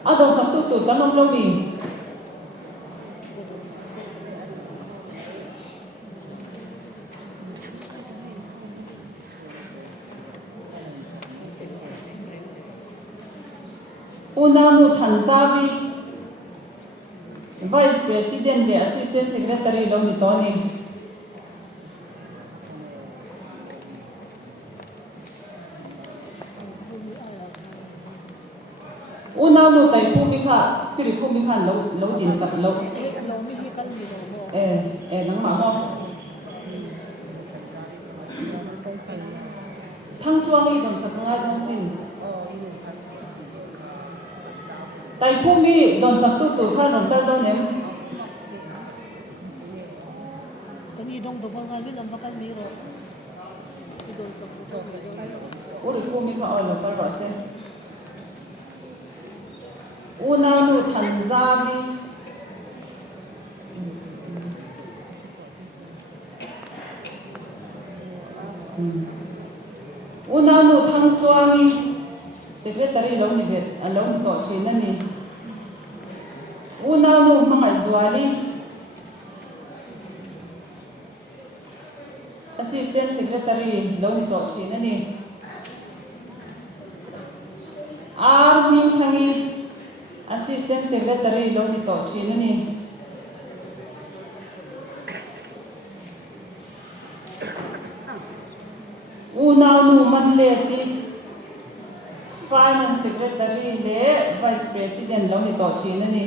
adong saktu tu kanong lobi Unanu Tanzavi Vice President le Assistant Secretary lo ni Tony Unanu tai pumika kiri pumika lo din sak lo nang ma mo thang tuangi dong sak nga dong sin tai pumi don saktu tu kha non ta don em kani dong do bang ngali lam bakal miro ki don saktu ko uri pumi ka alo ka rase unanu Tanzavi unanu thang tuangi Secretary lo ni bet along to china ni unanu mga zwali Assistant Secretary lo ni to china ni Army thangi Assistant Secretary lo ni to china ni unanu manleti Finance Secretary le Vice President lo ni to china ni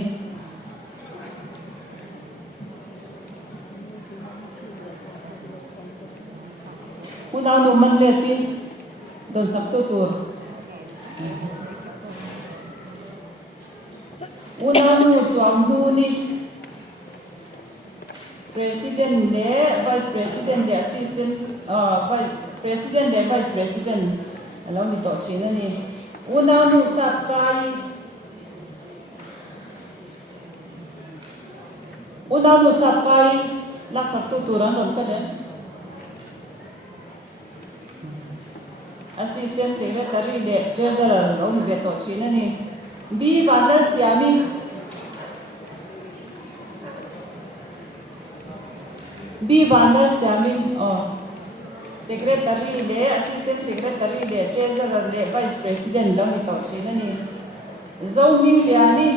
unanu manleti don sakto tur unanu chuanghu ni President le Vice President le Assistant President le Vice President lo ni to china ni unanu sakai lak saktu turan ron ka le Assistant Secretary le Treasurer lo ni beto china ni B Vandal Siami Secretary le Assistant Secretary le Treasurer le Vice President lo ni to china ni Zhou Ming Liani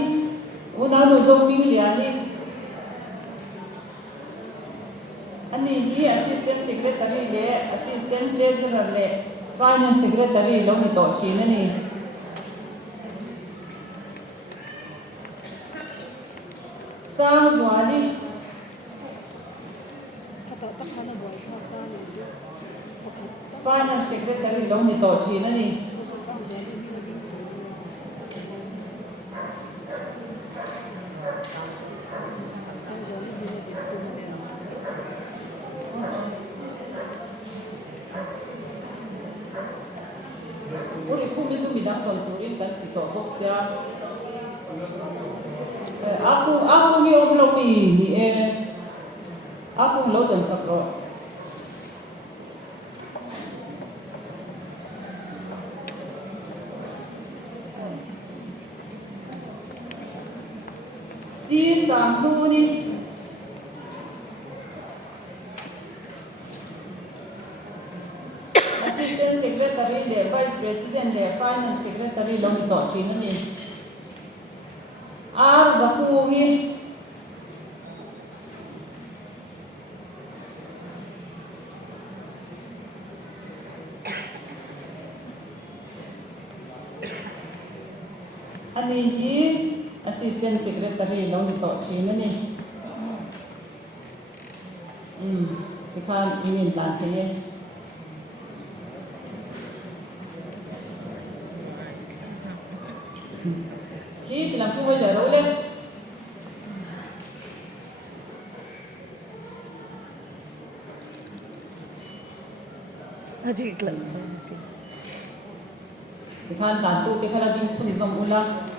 unanu Zhou Ming Liani ani hi Assistant Secretary le Assistant Treasurer le Finance Secretary lo ni to china ni Sang Zwali Finance Secretary lo ni to china ni uri pumi tu bidang konturin kan to box ya aku ni lo ni aku lo dan sakro si sampu ni Assistant Secretary le Vice President le Finance Secretary lo ni to china ni ar zapungi ani hi Assistant Secretary lo ni to china ni Tikan inin tan tini Ki tilang tuway laro ulit Tikan tantu, tikan labing sunizong ulang